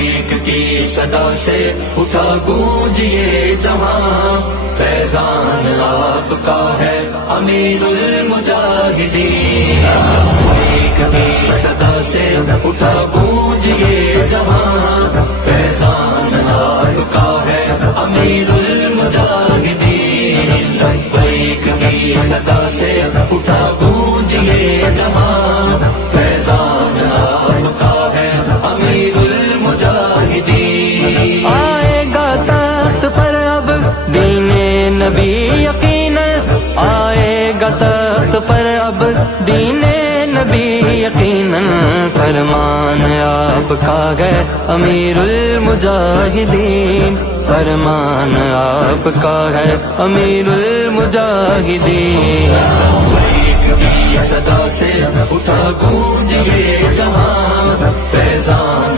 لبیک کی صدا سے اٹھا گونجیے جہاں، فیضان آپ کا ہے امیر المجاہدین، لبیک کی صدا سے اٹھا گونجیے جہاں، فیضان آپ کا ہے امیر المجاہدین، لبیک کی صدا سے اٹھا گونجیے جہاں، فیضان آپ کا ہے امیر المجاہدین۔ آئے گا تخت پر اب دین نبی یقیناً، آئے گا تخت پر اب دین نبی یقیناً، فرمان آپ کا ہے امیر المجاہدین، فرمان آپ کا ہے امیر المجاہدین۔ لبیک کی صدا سے اٹھا گونجیے جہاں، فیضان